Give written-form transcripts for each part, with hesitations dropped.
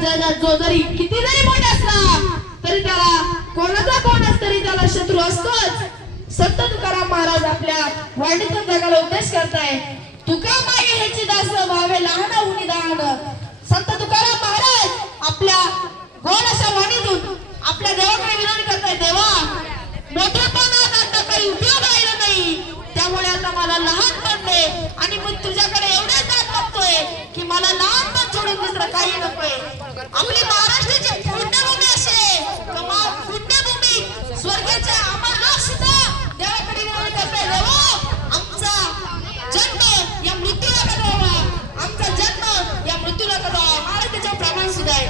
जो जरी किती जरी मोठा असला तरी त्याला कोणाचा कोणच तरी त्याला शत्रू असतोच। संत तुकाराम महाराज आपल्या वाणीतून जगाला उपदेश करताय, तुका मागे ह्याची दास व्हावे लहान होऊन दान। संत तुकाराम महाराज आपल्या गोड अशा वाणीतून आपल्या देवाकडे विनंती करताय, देवा मोठेपणात आता काही उपयोग राहिला नाही, त्यामुळे आता मला लहानपण दे आणि मी तुझ्याकडे एवढे दात मागतोय की मला लहानपण सोडून दुसरं काही नकोय। आपली महाराष्ट्राची पुण्यभूमी अशी आहे, पुण्यभूमी स्वर्गाच्या अमर लोक सुद्धा देवाकडे विनंती करताय, देवा आमचा जन्म या मृत्यूला कधवा, आमचा जन्म या मृत्यूला कधवा। महाराज त्याच्या प्रमाण सुद्धा आहे,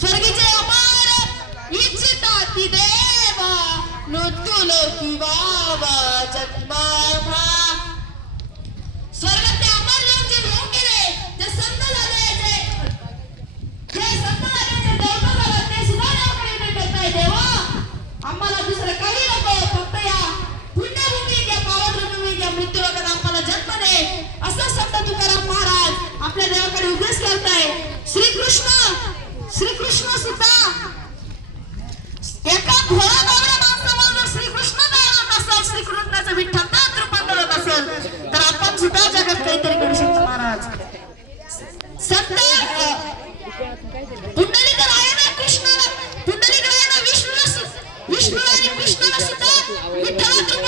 स्वर्गीचे अमर इच्छिता ती देवा मृत्यू लोकी बाबा जन्म स्वर्गाचे अमर लोक जे होऊन गेले, जे संत झाले, जे संत झाले, जे देवता झाले, ते सुद्धा देवाकडे विनंती करताय, देवा आम्हाला दुसरं काही नको, फक्त या पुण्यभूमीत या पावनभूमीत या मृत्यू लोकात आम्हाला जन्म दे, असं संत तुकाराम महाराज आपल्या देवाकडे उपदेश करताय। श्रीकृष्ण सुद्धा एका घोडा